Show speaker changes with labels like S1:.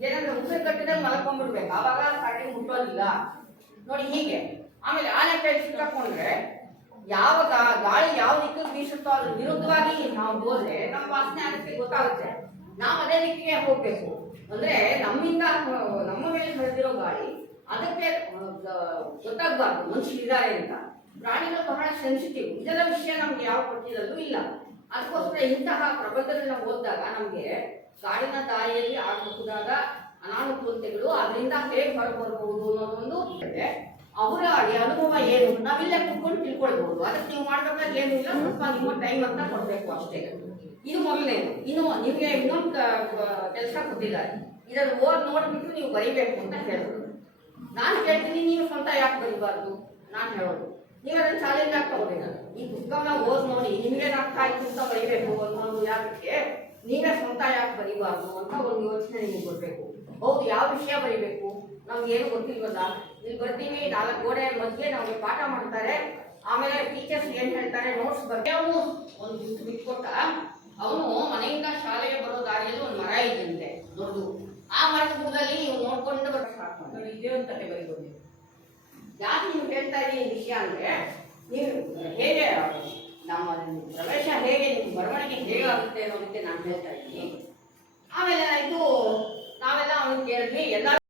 S1: ಏನಂದ್ರೆ ಉಸಿರು ಕಟ್ಟಿದಾಗ ಮಲ್ಕೊಂಡ್ಬಿಡ್ಬೇಕು. ಆವಾಗ ಕಟ್ಟಿ ಮುಟ್ಟೋದಿಲ್ಲ. ನೋಡಿ ಹೀಗೆ. ಆಮೇಲೆ ಆನೆ ಕೈ ಸಿಕ್ಕಾಕೊಂಡ್ರೆ ಯಾವ ಗಾಳಿ ಯಾವ ದಿಕ್ಕಿಗೆ ಬೀಸುತ್ತೋ ಅದ್ರ ವಿರುದ್ಧವಾಗಿ ನಾವು ಹೋದ್ರೆ ನಮ್ಮ ವಾಸನೆ ಅದಕ್ಕೆ ಗೊತ್ತಾಗುತ್ತೆ. ನಾವು ಅದೇ ದಿಕ್ಕಿಗೆ ಹೋಗ್ಬೇಕು. ಅಂದ್ರೆ ನಮ್ಮಿಂದ, ನಮ್ಮ ಮೇಲೆ ಬೆಳೆದಿರೋ ಗಾಳಿ ಅದಕ್ಕೆ ಗೊತ್ತಾಗ್ಬಾರ್ದು. ಮನುಷ್ಯರಿದ್ದಾರೆ ಅಂತ. ಪ್ರಾಣಿಗಳು ಬಹಳ ಸೆನ್ಸಿಟಿವ್ ಇದೆಲ್ಲ ವಿಷಯ ನಮ್ಗೆ ಯಾವ ಕೊಟ್ಟಿರೋದು ಇಲ್ಲ. ಅದಕ್ಕೋಸ್ಕರ ಇಂತಹ ಪ್ರಬಂಧಗಳನ್ನ ಓದಿದಾಗ ನಮಗೆ ಕಾಡಿನ ದಾರಿಯಲ್ಲಿ ಆಗಬಹುದಾದ ಅನಾನುಕೂಲತೆಗಳು ಅದರಿಂದ ಹೇಗೆ ಹೊರಬರಬಹುದು ಇದೆ. ಅವರ ಅನುಭವ ಏನು ನಾವಿಲ್ಲೇ ಕುತ್ಕೊಂಡು ತಿಳ್ಕೊಳ್ಬಹುದು. ಅದಕ್ಕೆ ನೀವು ಮಾಡ್ಬೇಕಾದ್ರೆ ಏನು ಇಲ್ಲ, ಸ್ವಲ್ಪ ನಿಮ್ಮ ಟೈಮ್ ಅಂತ ಕೊಡಬೇಕು ಅಷ್ಟೇ. ಇದು ಮೊದಲನೇದು. ಇನ್ನು ನಿಮಗೆ ಇನ್ನೊಂದು ಕೆಲಸ ಕೊಟ್ಟಿದ್ದಾರೆ ಇದನ್ನು ಓದ್ ನೋಡ್ಬಿಟ್ಟು ನೀವು ಬರಿಬೇಕು ಅಂತ ಹೇಳಿದ್ರು ನಾನು ಹೇಳ್ತೀನಿ ನೀವು ಸ್ವಂತ ಯಾಕೆ ಬರಿಬಾರ್ದು? ನಾನು ಹೇಳೋದು. ನೀವು ಅದನ್ನು ಆಗಿ ತಗೋಬೇಕು ಈ ಪುಸ್ತಕನ ಓದ್ ನೋಡಿ ನಿಮ್ಗೆ ಬರಿಬೇಕು ಅನ್ನೋದು ಯಾಕೆ ನೀವೇ ಸ್ವಂತ ಯಾಕೆ ಬರಿಬಾರ್ದು ಅಂತ ಒಂದು ಯೋಚನೆ ನಿಮಗೆ ಕೊಡ್ಬೇಕು. ಹೌದು ಯಾವ ವಿಷಯ ಬರಿಬೇಕು? ನಮ್ಗೆ ಏನು ಗೊತ್ತಿಲ್ವಲ್ಲ? ಇಲ್ಲಿ ಬರ್ತೀವಿ ನಾಲ್ಕು ಗೋಡೆ ಮಧ್ಯೆ ನಮಗೆ ಪಾಠ ಮಾಡ್ತಾರೆ. ಆಮೇಲೆ ಟೀಚರ್ಸ್ ಏನು ಹೇಳ್ತಾರೆ? ನೋಟ್ಸ್ ಬರ್ತೀವಿ. ಅವನು ಒಂದು ಬಿಟ್ಟು ಬಿಟ್ಕೊಟ್ಟ ಅವನು ಮನೆಯಿಂದ ಶಾಲೆಗೆ ಬರೋ ದಾರಿಯಲ್ಲಿ ಒಂದು ಮರ ಇದ್ದಂತೆ ದೊಡ್ಡದು. ಆ ಮರದ ಬುಡದಲ್ಲಿ ಇವ್ನು ನೋಡ್ಕೊಂಡು
S2: ಬರ್ತಾರೆ ಇದೇ ಒಂದು ಕತೆ ಬರಿಬೋದು ನೀವು.
S1: ಯಾಕೆ ನೀವು ಹೇಳ್ತಾ ಇದ್ದೀನಿ ಈ ವಿಷಯ ಅಂದ್ರೆ ನೀವು ಹೇಗೆ ನಮ್ಮ ಹೇಗೆ ನಿಮ್ಮ ಬರವಣಿಗೆ ಹೇಗಾಗುತ್ತೆ ಅನ್ನೋದಕ್ಕೆ ನಾನು ಹೇಳ್ತಾ ಇದ್ದೀನಿ. ಆಮೇಲೆ ಇದು ನಾವೆಲ್ಲ ಅವನು ಕೇಳಿದ್ವಿ ಎಲ್ಲ